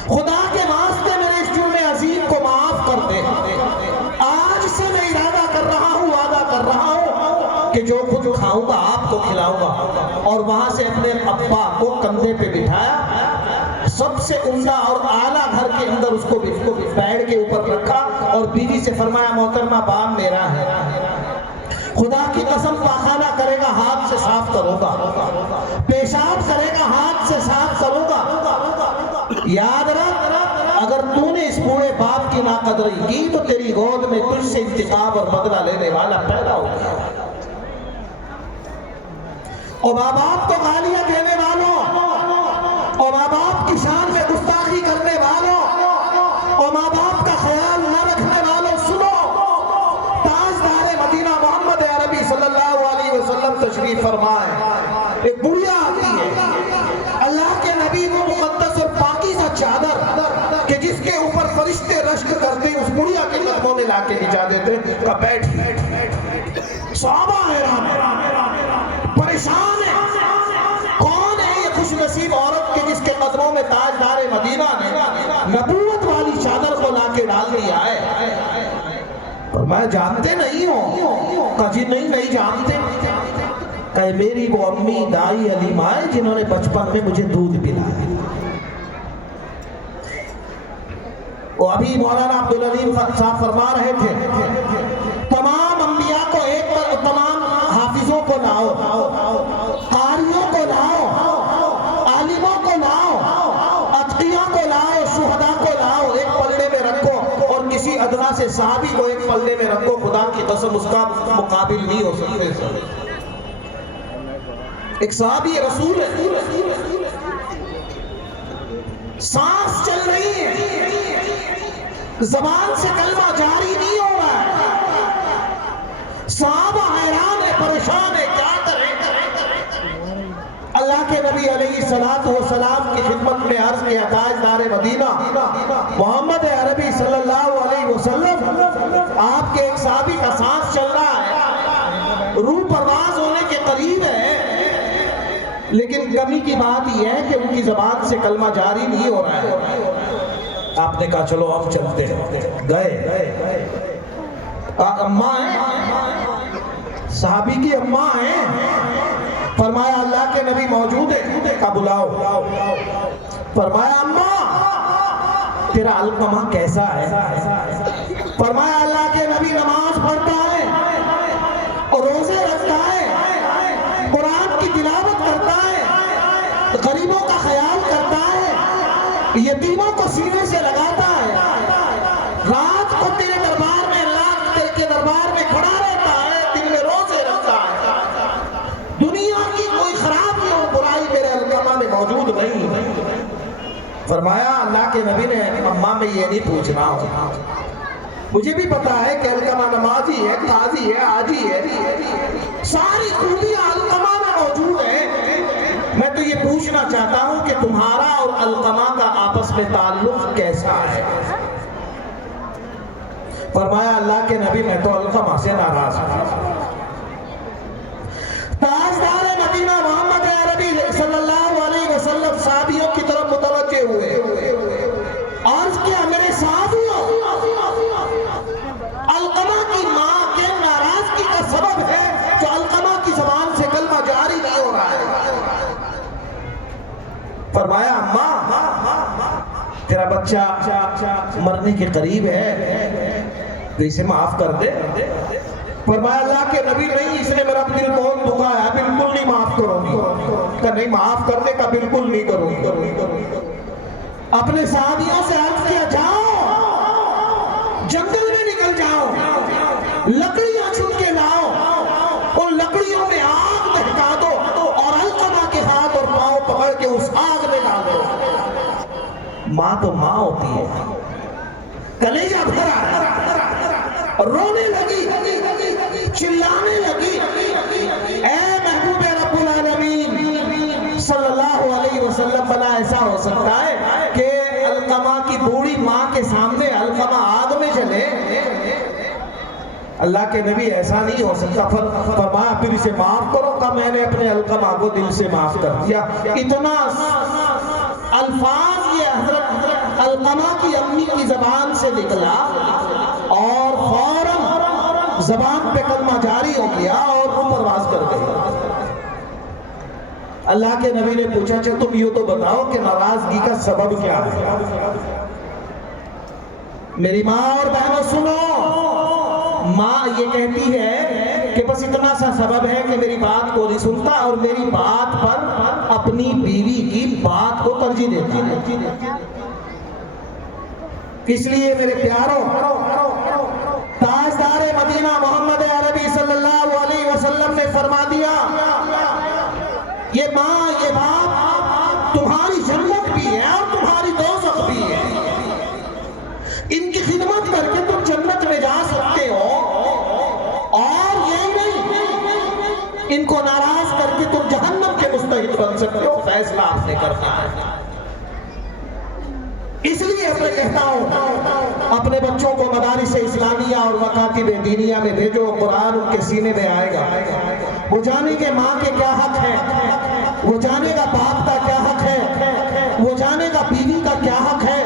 خدا کے واسطے میرے اس جرم عظیم کو معاف کر دے، آج سے میں ارادہ کر رہا ہوں، وعدہ کر رہا ہوں کہ جو خود کھاؤں گا آپ کو کھلاؤں گا۔ اور وہاں سے اپنے ابا کو کندھے پہ بٹھایا، سب سے عمدہ اور اعلیٰ گھر کے اندر اس کو بیڈ کے اوپر رکھا اور بیوی سے فرمایا محترمہ بام میرا ہے، خدا کی قسم پاخانہ کرے گا ہاتھ سے صاف کروں گا، پیشاب کرے گا ہاتھ سے صاف کروں گا، یاد رکھ اگر تو نے اس بوڑھے باپ کی ناقدری کی تو تیری گود میں تجھ سے انتقام اور بدلہ لینے والا پیدا ہو گیا۔ اور ماں باپ کو گالیاں دینے والوں، اور ماں باپ کی شان میں گستاخی کرنے والوں، اور ماں باپ کا خیال نہ رکھنے والوں، سنو، تاجدار مدینہ محمد عربی صلی اللہ علیہ وسلم تشریف فرمائے، ایک بڑھیا آتی ہے، اللہ کے نبی وہ مقدس اور پاکیزہ چادر کہ جس کے اوپر فرشتے رشک کرتے اس بڑھیا کے قدموں میں لا کے بچھا دیتے، کہ بیٹھ، صحابہ حیران پریشان ہے، کون ہے یہ خوش نصیب عورت کہ جس کے قدموں میں تاجدار مدینہ نے نبوت والی چادر کو لا کے ڈال دیا ہے؟ اور میں جانتے نہیں ہوں، کہا جی نہیں جانتے، کہ میری وہ امی دائی علیمہ ہے جنہوں نے بچپن میں مجھے دودھ پلایا۔ وہ ابھی مولانا عبدالعلیم صاحب فرما رہے تھے تمام انبیاء کو ایک پر، تمام حافظوں کو لاؤ، قاریوں کو لاؤ، عالموں کو لاؤ، اتقیاء کو لاؤ، شہداء کو لاؤ، ایک پلڑے میں رکھو، اور کسی ادنا سے صحابی کو ایک پلڑے میں رکھو، خدا کی قسم اس کا مقابل نہیں ہو سکتے۔ ایک صحابی رسول ہے، سانس چل رہی ہے، زبان سے کلمہ جاری نہیں ہو رہا ہے، صحابہ حیران ہے، پریشان ہے، کیا کریں؟ اللہ کے نبی علیہ السلام کی خدمت میں عرض کیا، تاجدار مدینہ محمد عربی صلی اللہ علیہ وسلم، آپ کے ایک صحابی کا سانس چل رہا ہے، روح پرواز ہونے کے قریب ہے، لیکن کمی کی بات یہ ہے کہ ان کی زبان سے کلمہ جاری نہیں ہو رہا ہے۔ آپ نے کہا چلو ہم چلتے ہیں، گئے، اماں ہیں، صحابی کی اماں ہیں، فرمایا اللہ کے نبی موجود ہے، کہا بلاؤ، فرمایا اماں تیرا علقمہ کیسا ہے؟ فرمایا اللہ کے نبی نماز پڑھتا ہے اور روزے رکھتا ہے، قرآن کی تلاوت کرتا ہے، غریبوں کا خیال کرتا ہے، یتیموں کو سینے سے لگاتا ہے، رات کو تیرے دربار میں، اللہ تیرے کے دربار میں کھڑا رہتا ہے، دن میں روزے رکھتا ہے، دنیا کی کوئی خرابی اور برائی میرے علقمہ میں موجود نہیں۔ فرمایا اللہ کے نبی نے اماں میں یہ نہیں پوچھنا، مجھے بھی پتا ہے کہ علقمہ نمازی ہے، قاضی ہے، حاجی ہے، ساری خوبیاں علقمہ میں موجود ہیں، میں تو یہ پوچھنا چاہتا ہوں کہ تمہارا اور علقمہ کا آپس میں تعلق کیسا ہے؟ فرمایا اللہ کے نبی میں تو علقمہ سے ناراض ہوں۔ تاجدار مدینہ محمد عربی صلی اللہ علیہ وسلم صحابیوں کی طرف متوجہ ہوئے، عرض کیا میرے صحابیوں، علقمہ کی ماں کے ناراضگی کا سبب ہے جو علقمہ کی زبان سے کلمہ جاری نہیں ہو رہا ہے۔ فرمایا اماں تیرا بچہ مرنے کے قریب ہے تو اسے معاف کر دے. فرمایا اللہ کے نبی نہیں، اس نے میرا دل بہت دکھایا، بالکل نہیں معاف کروں گی. کہ نہیں معاف کرنے کا بالکل نہیں کروں گی. اپنے ساتھیوں سے عرض کیا جاؤ جنگل میں نکل جاؤ، لکڑیاں چن کے لاؤ، ان لکڑیوں میں آگ دہکا دو اور علقمہ کے ہاتھ اور پاؤں پکڑ کے اس آگ میں ڈال دو. ماں تو ماں ہوتی ہے، کلیجہ بھرا، رونے لگی، چلانے لگی. اے محبوب رب العالمین صلی اللہ علیہ وسلم، بنا ایسا ہو سکتا ہے کہ علقمہ کی بوڑھی ماں کے سامنے علقمہ آگ میں جلے؟ اللہ کے نبی ایسا نہیں ہو سکتا. فرمایا پھر اسے معاف کرو. کہ میں نے اپنے علقمہ کو دل سے معاف کر دیا. اتنا الفاظ یہ حضرت علقمہ کی امی کی زبان سے نکلا اور فوراً زبان پہ کلمہ جاری ہو گیا اور وہ پرواز کر گئی. اللہ کے نبی نے پوچھا اچھا تم یوں تو بتاؤ کہ ناراضگی کا سبب کیا ہے؟ میری ماں اور بہنوں سنو، ماں یہ کہتی ہے کہ بس اتنا سا سبب ہے کہ میری بات کو نہیں سنتا اور میری بات پر اپنی بیوی کی بات کو ترجیح دیتا ہے. اس لیے میرے پیاروں، تاجدار مدینہ محمد عربی صلی اللہ علیہ وسلم نے فرما دیا یہ ماں یہ باپ تمہاری جنت بھی ہے اور تمہاری دوزخ بھی ہے. ان کی خدمت کر کے تم جنت میں جا سکتے ہو اور یہی نہیں، ان کو ناراض کر کے تم جہنم کے مستحق بن سکتے ہو. فیصلہ آپ نے کرنا ہے. اس لیے میں کہتا ہوں اپنے بچوں کو مدارس اسلامیہ اور مکاتب دینیہ میں بھیجو. قرآن ان کے سینے میں آئے گا. وہ جانے کہ ماں کے کیا حق ہے، وہ جانے گا باپ کا کیا حق ہے، وہ جانے گا بیوی کا کیا حق ہے،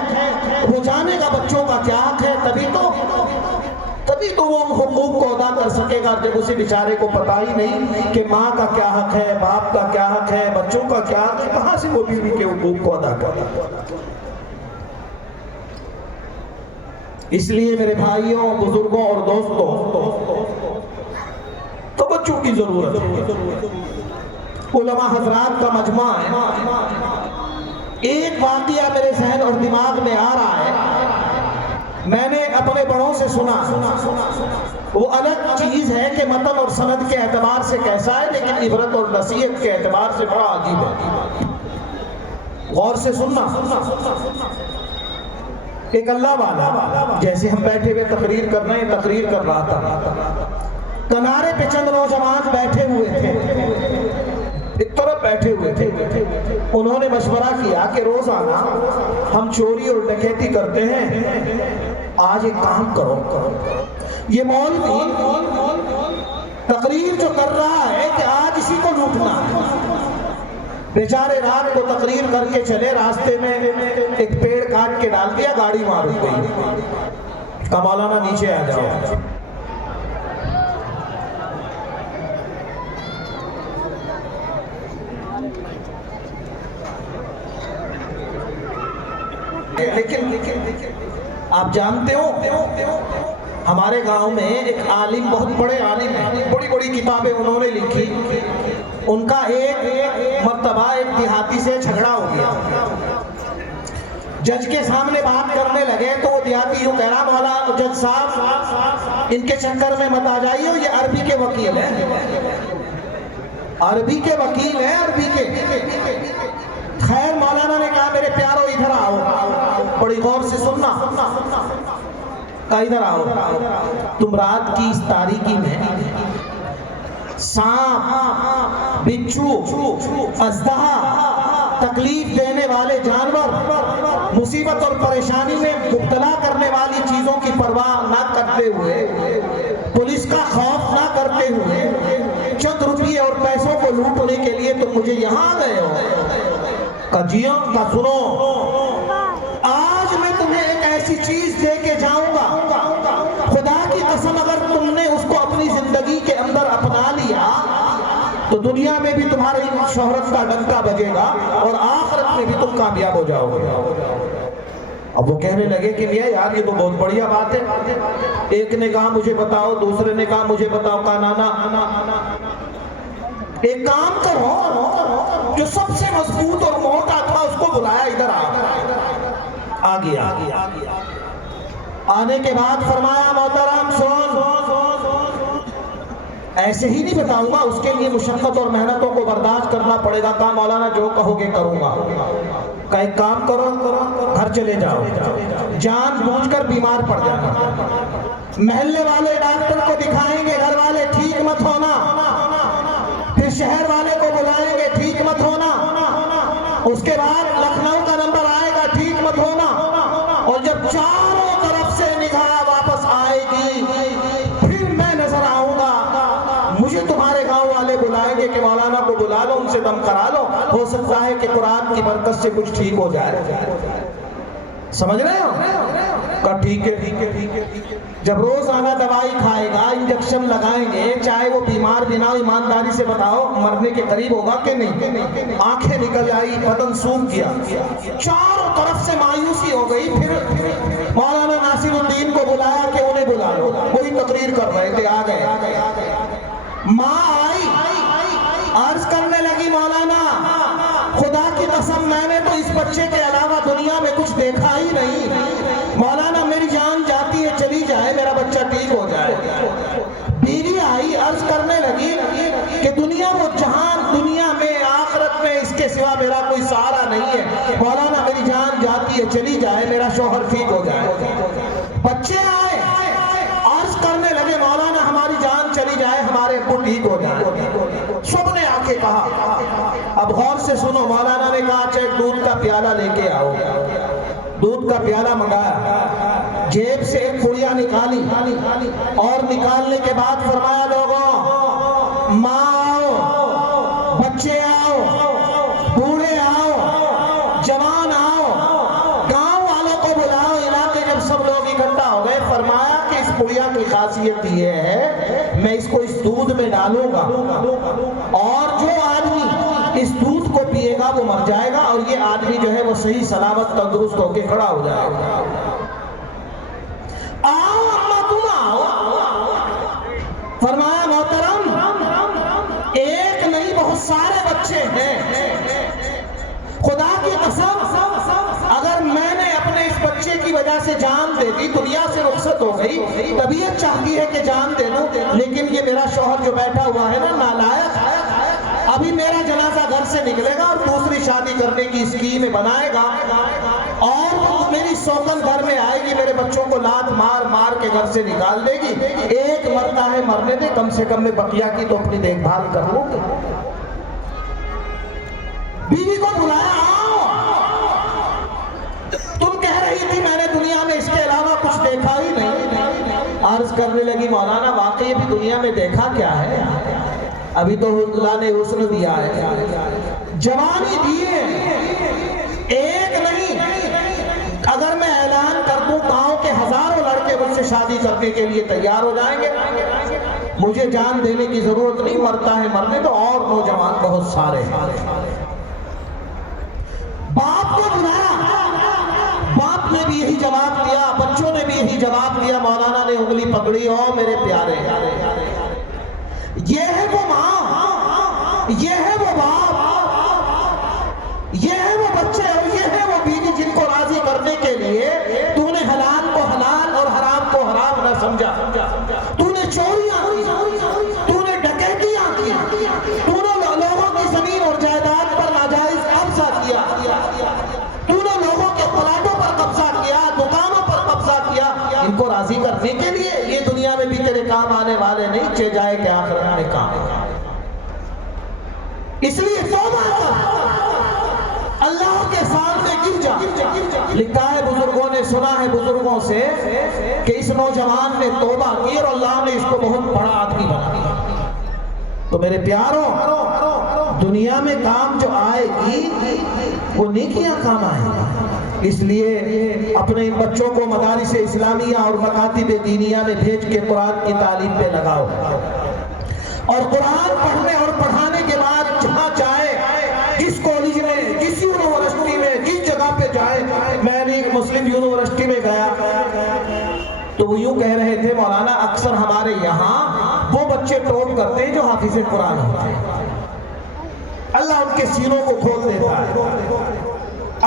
وہ جانے گا بچوں کا کیا حق ہے. تبھی تو وہ حقوق کو ادا کر سکے گا. جب اسے بیچارے کو پتہ ہی نہیں کہ ماں کا کیا حق ہے، باپ کا کیا حق ہے، بچوں کا کیا حق ہے، کہاں سے وہ بیوی کے حقوق کو ادا کرے گا؟ اس لیے میرے بھائیوں، بزرگوں اور دوستوں، توجہ کی ضرورت ہے. علماء حضرات کا مجمع ہے. ایک واقعہ میرے ذہن اور دماغ میں آ رہا ہے، میں نے اپنے بڑوں سے سنا. وہ الگ چیز ہے کہ متن اور سند کے اعتبار سے کیسا ہے، لیکن عبرت اور نصیحت کے اعتبار سے بڑا عجیب ہے. غور سے سننا. ایک اللہ والا، جیسے ہم بیٹھے ہوئے تقریر کر رہے ہیں، تقریر کر رہا تھا. کنارے پہ چند نوجوان بیٹھے ہوئے تھے، ایک طرف بیٹھے ہوئے تھے. انہوں نے مشورہ کیا کہ روزانہ ہم چوری اور ڈکیتی کرتے ہیں، آج ایک کام کرو. یہ مولوی تقریر جو کر رہا ہے کہ آج اسی کو لوٹنا ہے. بیچارے رات کو تقریر کر کے چلے، راستے میں ایک پیڑ کاٹ کے ڈال دیا، گاڑی مار گئی. کہا مولانا نیچے آ جاؤ. لیکن آپ جانتے ہو ہمارے گاؤں میں ایک عالم، بہت بڑے عالم ہیں، بڑی بڑی کتابیں انہوں نے لکھی. ان کا ایک مرتبہ ایک دیہاتی سے جھگڑا ہو گیا. جج کے سامنے بات کرنے لگے تو وہ دیہاتی یوں کہہ رہا، مولا جج صاحب ان کے چکر میں مت آ جائیے، یہ عربی کے وکیل ہیں، عربی کے وکیل ہیں، عربی کے. خیر مولانا نے کہا میرے پیارو ادھر آؤ، بڑی غور سے سننا. کہا ادھر آؤ، تم رات کی اس تاریکی میں سانپ، بچھو، اژدہا، تکلیف دینے والے جانور، مصیبت اور پریشانی میں مبتلا کرنے والی چیزوں کی پرواہ نہ کرتے ہوئے، پولیس کا خوف نہ کرتے ہوئے، چند روپیے اور پیسوں کو لوٹنے کے لیے تم مجھے یہاں گئے ہو. کہا جی ہاں. کہا سنو، آج میں تمہیں ایک ایسی چیز دے کے جاؤں گا، خدا کی قسم اگر تم نے اس کو اپنی زندگی کے اندر اپنا لیا تو دنیا میں بھی تمہاری شہرت کا ڈنکا بجے گا اور آخرت میں بھی تم کامیاب ہو جاؤ گے. اب وہ کہنے لگے کہ میاں یار یہ تو بہت بڑھیا بات ہے. ایک نے کہا مجھے بتاؤ, دوسرے نے کہا مجھے بتاؤ. کہا نانا ایک کام کرو, جو سب سے مضبوط اور موٹا تھا اس کو بلایا, ادھر آ گیا. آنے کے بعد فرمایا محترم سن, ایسے ہی نہیں بتاؤں گا, اس کے لیے مشقت اور محنتوں کو برداشت کرنا پڑے گا. کہا مولانا جو کہو گے کروں گا. کہ ایک کام کرو, گھر چلے جاؤ, جان بوجھ کر بیمار پڑ جانا, محلے والے ڈاکٹر کو دکھائیں گے, گھر والے ٹھیک مت ہونا, پھر شہر والے کو بلائیں گے, ٹھیک مت ہونا, اس کے بعد لکھنؤ کا نمبر آئے گا, ٹھیک مت ہونا, اور جب چاروں طرف سے نگاہ واپس آئے گی پھر میں نظر آؤں گا, مجھے تمہارے گاؤں والے بلائیں گے کہ مولانا کو بلا لو, ان سے دم کرا لو, ہو سکتا ہے کہ قرآن کی برکت سے کچھ ٹھیک ہو جائے. سمجھ رہے ہو؟ کہا ٹھیک ہے. جب روزانہ دوائی کھائے گا, انجیکشن لگائیں گے, چاہے وہ بیمار بھی نہ ہو, ایمانداری سے بتاؤ مرنے کے قریب ہوگا کہ نہیں؟ آنکھیں نکل آئی, بدن سوکھ گیا, چاروں طرف سے مایوسی ہو گئی. پھر مولانا ناصر الدین کو بلایا کہ انہیں بلا لو, وہی تقریر کر رہے تھے, آ گئے. ماں آئی, عرض کرنے لگی مولانا خدا کی قسم میں نے تو اس بچے کے علاوہ دنیا میں کچھ دیکھا ہی نہیں, مولانا میری جان جاتی ہے چلی جائے, میرا بچہ ٹھیک ہو جائے. بیوی آئی, عرض کرنے لگی کہ دنیا وہ جہان, دنیا میں آخرت میں اس کے سوا میرا کوئی سہارا نہیں ہے, مولانا میری جان جاتی ہے چلی جائے, میرا شوہر ٹھیک ہو جائے. بچے آئے, عرض کرنے لگے مولانا ہماری جان چلی جائے, ہمارے ابو ٹھیک ہو جائے. سب نے آ کے کہا, اب غور سے سنو. مولانا نے کہا اچھا ایک دودھ کا پیالہ لے کے آؤ. دودھ کا پیالہ منگایا, جیب سے ایک پڑیا نکالی, اور نکالنے کے بعد فرمایا لوگوں ماں آؤ, بچے آؤ, بوڑھے آؤ, جوان آؤ, گاؤں والوں کو بلاؤ. علاقے جب سب لوگ اکٹھا ہو گئے, فرمایا کہ اس پڑیا کی خاصیت یہ ہے میں اس کو اس دودھ میں ڈالوں گا, اور جو آدمی اس دودھ کو پیے گا وہ مر جائے گا, اور یہ آدمی جو ہے وہ صحیح سلامت تندرست ہو کے کھڑا ہو جائے گا. آؤ اما تم آؤ. فرمایا محترم ایک نہیں بہت سارے بچے ہیں, خدا کی قسم اگر میں نے اپنے اس بچے کی وجہ سے جان دے دی, دنیا سے رخصت ہو گئی, طبیعت چاہتی ہے کہ جان دے دوں, لیکن یہ میرا شوہر جو بیٹھا ہوا ہے نا نالائق, ابھی میرا جنازہ گھر سے نکلے گا اور دوسری شادی کرنے کی اسکیم بنائے گا, اور میری سوگن گھر میں آئے گی, میرے بچوں کو لات مار مار کے گھر سے نکال دے گی. ایک مرتا ہے مرنے دے, کم سے کم میں بقیہ کی تو اپنی دیکھ بھال کر لوں. بیوی کو بلایا, آؤ, تم کہہ رہی تھی میں نے دنیا میں اس کے علاوہ کچھ دیکھا ہی نہیں. عرض کرنے لگی مولانا واقعی بھی دنیا میں دیکھا کیا ہے, ابھی تو اللہ نے حسن دیا ہے, جوانی دی ہے, ایک نہیں. اگر میں اعلان کر دوں گاؤں کے ہزاروں لڑکے مجھ سے شادی کرنے کے لیے تیار ہو جائیں گے, مجھے جان دینے کی ضرورت نہیں, مرتا ہے مرنے تو, اور نوجوان بہت سارے ہیں. باپ کو بلایا, باپ نے بھی یہی جواب دیا, بچوں نے بھی یہی جواب دیا. مولانا نے انگلی پکڑی, او میرے پیارے, یہ ہے وہ ماں, یہ ہے وہ باپ, یہ ہے وہ بچے, اور یہ ہے وہ بیوی جن کو راضی کرنے کے لیے تو نے حلال کو حلال اور حرام کو حرام نہ سمجھا. تو نے چوریاں کی, تو نے ڈکیتیاں کی, تو نے لوگوں کی زمین اور جائیداد پر ناجائز قبضہ کیا, تو نے لوگوں کے پلاٹوں پر قبضہ کیا, دکانوں پر قبضہ کیا. ان کو راضی کرنے کے لیے یہ دنیا میں بھی تیرے کام آنے والے نہیں, چے جائے کہ آخرت میں کام. اس لیے توبہ کر, اللہ کے سامنے گر جا. لکھا ہے بزرگوں نے, سنا ہے بزرگوں سے کہ اس نوجوان نے توبہ کی اور اللہ نے اس کو بہت بڑا آدمی بنا دیا. تو میرے پیاروں, دنیا میں کام جو آئے گی وہ نیکیاں کام آئے گی. اس لیے اپنے بچوں کو مدارس اسلامیہ اور مکاتب دینیہ میں بھیج کے قرآن کی تعلیم پہ لگاؤ, اور قرآن پڑھنے اور پڑھانے کے بعد جہاں جائے, جس کالج میں, جس یونیورسٹی میں, جس جگہ پہ جائے, میں نے ایک مسلم یونیورسٹی یونیورسٹی میں گیا تو وہ یوں کہہ رہے تھے مولانا اکثر ہمارے یہاں وہ بچے ٹاپ کرتے ہیں جو حافظ قرآن ہوتے ہیں، اللہ ان کے سینوں کو کھول دیتا ہے،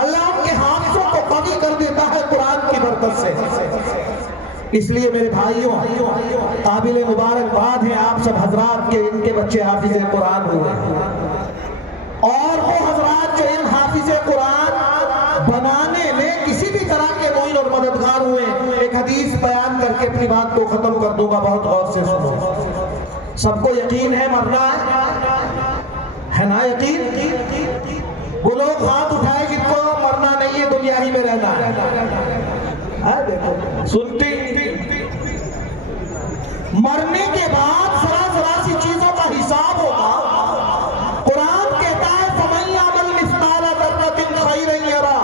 اللہ ان کے حافظوں کو قوی کر دیتا ہے قرآن کی برکت سے۔ اس لیے میرے بھائیوں قابل مبارکباد ہے آپ سب حضرات کے ان کے بچے حافظ قرآن ہوئے، اور وہ حضرات جو ان حافظ قرآن بنانے میں کسی بھی طرح کے معین اور مددگار ہوئے۔ ایک حدیث بیان کر کے اپنی بات کو ختم کر دوں گا، بہت غور سے سنو۔ سب کو یقین ہے مرنا ہے نا؟ یقین؟ وہ لوگ ہاتھ اٹھائے جن کو مرنا نہیں ہے، دنیا ہی میں رہنا ہے۔ دیکھو سنتی مرنے کے بعد ذرا ذرا سی چیزوں کا حساب ہوگا۔ قرآن کہتا ہے فَمَن يَعْمَلْ مِثْقَالَ ذَرَّةٍ خَيْرًا يَرَهُ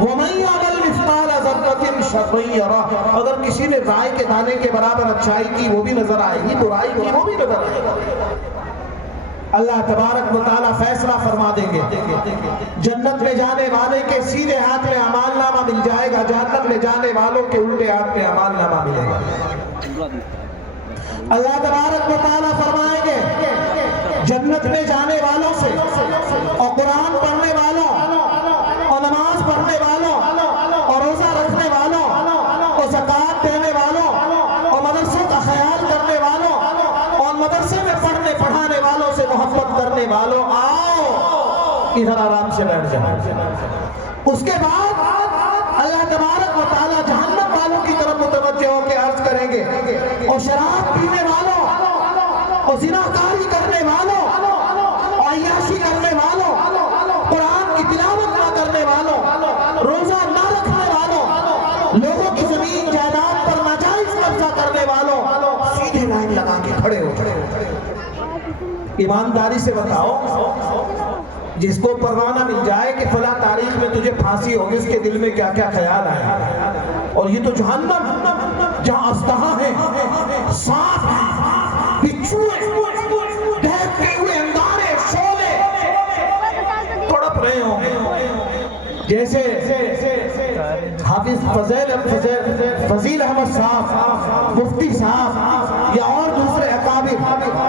وَمَن يَعْمَلْ مِثْقَالَ ذَرَّةٍ شَرًّا يَرَهُ۔ اگر کسی نے رائے کے دانے کے برابر اچھائی کی وہ بھی نظر آئے گی، برائی کی وہ بھی نظر آئے گی۔ اللہ تبارک و تعالیٰ فیصلہ فرما دیں گے، جنت میں جانے والے کے سیدھے ہاتھ میں اعمال نامہ مل جائے گا، جہنم میں جانے والوں کے الٹے ہاتھ میں اعمال نامہ ملے گا۔ اللہ تبارک و تعالیٰ فرمائیں گے جنت میں جانے والوں سے اور قرآن پڑھنے والوں اور نماز پڑھنے والوں اور روزہ رکھنے والوں اور زکوٰۃ دینے والوں اور مدرسوں کا خیال کرنے والوں اور مدرسے میں پڑھنے پڑھانے والوں سے محبت کرنے والوں، آؤ ادھر آرام سے بیٹھ جاؤ۔ اس کے بعد اللہ تبارک و تعالیٰ جہنم والوں کی طرف متوجہ ہو کے عرض کریں گے، اور شراب پینے والوں اور زناکاری کرنے والوں اور عیاشی کرنے والوں، قرآن کی تلاوت نہ کرنے والوں، روزہ نہ رکھنے والوں، لوگوں کی زمین جائیداد پر ناجائز قبضہ کرنے والوں، سیدھے لائن لگا کے کھڑے ہو۔ ایمانداری سے بتاؤ، جس کو پروانہ مل جائے کہ فلاں تاریخ میں تجھے پھانسی ہوگی، اس کے دل میں کیا کیا خیال آیا؟ اور یہ تو جہنم جہاں اژدہا ہے، سانپ ہیں، بچھو ہیں، دہکتے ہوئے انگارے، شعلے تڑپ رہے ہوں گے، جیسے حافظ فضیل احمد صاحب، مفتی صاحب یا اور دوسرے اکابر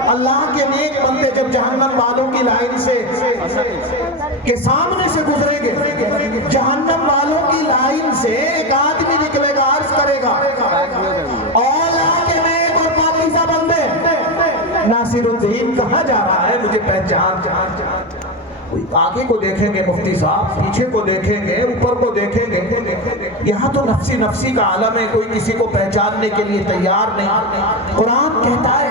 اللہ کے نیک بندے جب جہنم والوں کی لائن سے کے سامنے سے گزریں گے، جہنم والوں کی لائن سے ایک آدمی نکلے گا، عرض کرے گا اولا کے نیک اور پاکیزہ بندے، ناصر الدین کہاں جا رہا ہے؟ مجھے پہچان۔ آگے کو دیکھیں گے مفتی صاحب، پیچھے کو دیکھیں گے، اوپر کو دیکھیں گے، یہاں تو نفسی نفسی کا عالم ہے، کوئی کسی کو پہچاننے کے لیے تیار نہیں۔ قرآن کہتا ہے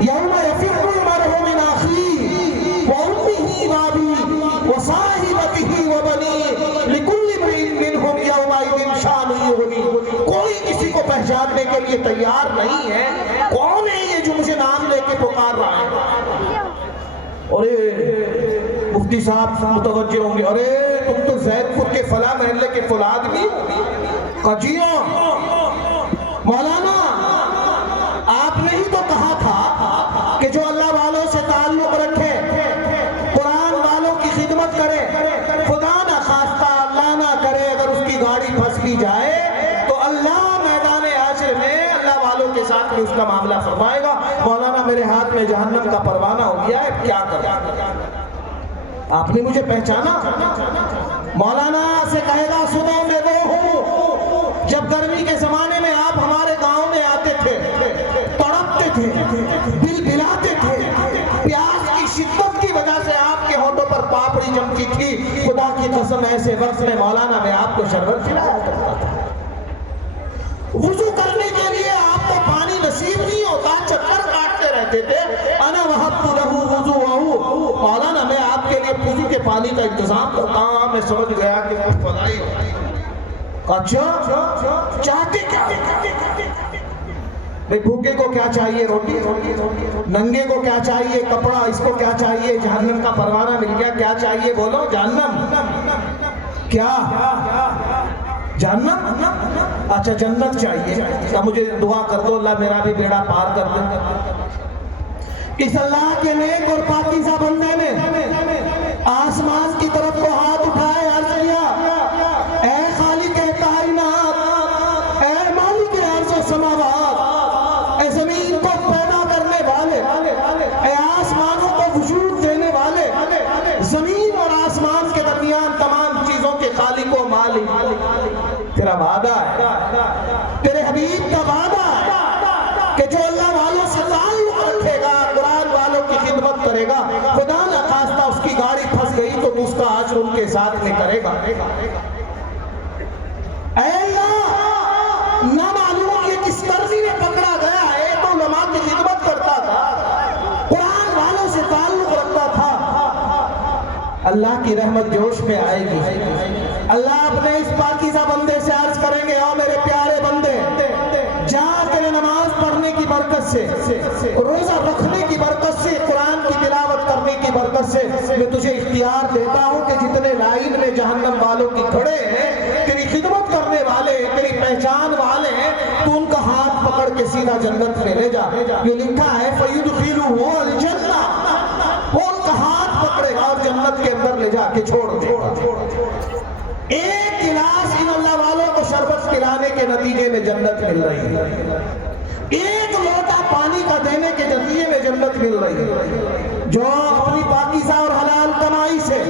یوم یفر المرء من اخیہ وامہ وابیہ وصاحبتہ وبنیہ لکل امرئ منہم یومئذ شأن یغنیہ۔ کوئی کسی کو پہچاننے کے لیے تیار نہیں ہے۔ کون ہے یہ جو مجھے نام لے کے پکار رہا ہے؟ اور مفتی صاحب متوجہ ہوں گے، ارے تم تو زید پور کے فلاں محلے کے فلاں آدمی قجیوں، مولانا آپ نے ہی تو کہا تھا کہ جو اللہ والوں سے تعلق رکھے، قرآن والوں کی خدمت کرے، خدا نہ خواستہ اللہ نہ کرے اگر اس کی گاڑی پھنس بھی جائے تو اللہ میدان حشر میں اللہ والوں کے ساتھ بھی اس کا معاملہ فرمائے گا۔ مولانا میرے ہاتھ میں جہنم کا پروانہ ہو گیا ہے، کیا کریں؟ آپ نے مجھے پہچانا؟ مولانا سے کہے گا سنو میں وہ ہوں جب گرمی کے زمانے میں آپ ہمارے گاؤں میں آتے تھے، تڑپتے تھے، دل بھلاتے تھے، پیاس کی شدت کی وجہ سے آپ کے ہونٹوں پر پاپڑی جمتی تھی، خدا کی قسم ایسے وقت میں مولانا میں آپ کو شربت پلایا کرتا تھا۔ وضو کرنے کے لیے آپ کو پانی نصیب نہیں ہوتا، چکر کاٹتے رہتے تھے، انا وہبت لہ وضوءہ، مولانا میں آپ کے لیے وضو کے پانی کا انتظام کرتا ہوں۔ میں سمجھ گیا کہ وہ فضائی ہو۔ اچھا چاہتے کیا؟ بھئی بھوکے کو کیا چاہیے؟ روٹی۔ ننگے کو کیا چاہیے؟ کپڑا۔ اس کو کیا چاہیے؟ جہنم کا پروانہ مل گیا، کیا چاہیے بولو؟ جہنم کیا؟ جہنم؟ اچھا جنت چاہیے، تو مجھے دعا کر دو اللہ میرا بھی بیڑا پار کر دے۔ اس اللہ کے نیک اور پاکیزہ بندے نے آسمان کی طرف کو ہاتھ اٹھائے، عرض کیا اے خالق کائنات، تیرا وعدہ ہے، تیرے حبیب کا وعدہ ہے کہ جو اللہ والوں سے تعلق رکھے گا، قرآن والوں کی خدمت کرے گا، خدا نہ خواستہ اس کی گاڑی پھنس گئی تو اس کا اجر ان کے ساتھ میں کرے گا۔ اے اللہ، نہ معلوم یہ کس کرنی میں پکڑا گیا ہے، تو علماء کی خدمت کرتا تھا، قرآن والوں سے تعلق رکھتا تھا۔ اللہ کی رحمت جوش میں آئے گی۔ اللہ اپنے اس پاکیزہ بندے سے عرض کریں گے، او میرے پیارے بندے، جا تیرے نماز پڑھنے کی برکت سے، روزہ رکھنے کی برکت سے، قرآن کی تلاوت کرنے کی برکت سے میں تجھے اختیار دیتا ہوں کہ جتنے لائن میں جہنم والوں کی کھڑے ہیں، تیری خدمت کرنے والے، تیری پہچان والے ہیں، تو ان کا ہاتھ پکڑ کے سیدھا جنت میں لے جا۔ یہ لکھا ہے فَيُدْخِلُهُ الْجَنَّةَ، وہ ان کا ہاتھ پکڑے گا اور جنت کے اندر لے جا کے چھوڑ دے گا۔ ایک گلاس ان اللہ والوں کو شربت پلانے کے نتیجے میں جنت مل رہی ہے، ایک لوٹا پانی کا دینے کے نتیجے میں جنت مل رہی ہے۔ جو اپنی پاکیزہ اور حلال کمائی سے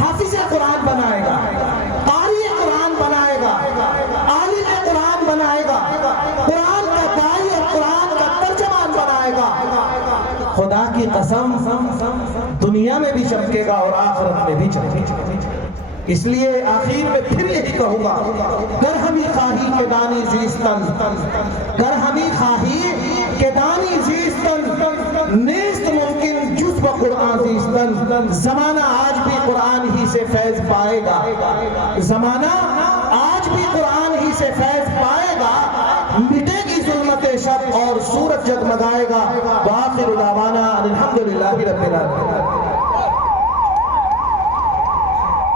حافظ قرآن بنائے گا، قاری قرآن بنائے گا، عالم قرآن بنائے گا، قرآن کا داعی اور قرآن کا ترجمان بنائے گا، خدا کی قسم دنیا میں بھی چمکے گا اور آخرت میں بھی چمکے گا۔ اس لیے آخر میں پھر یہی کہوں گا، گر ہمی خواہی کے دانی زیستن، گر ہمی خواہی کے دانی زیستن، نیست ممکن جز بقرآن زیستن۔ زمانہ آج بھی قرآن ہی سے فیض پائے گا، زمانہ آج بھی قرآن ہی سے فیض پائے گا، مٹے گی ظلمت شب اور سورج جگمگائے گا۔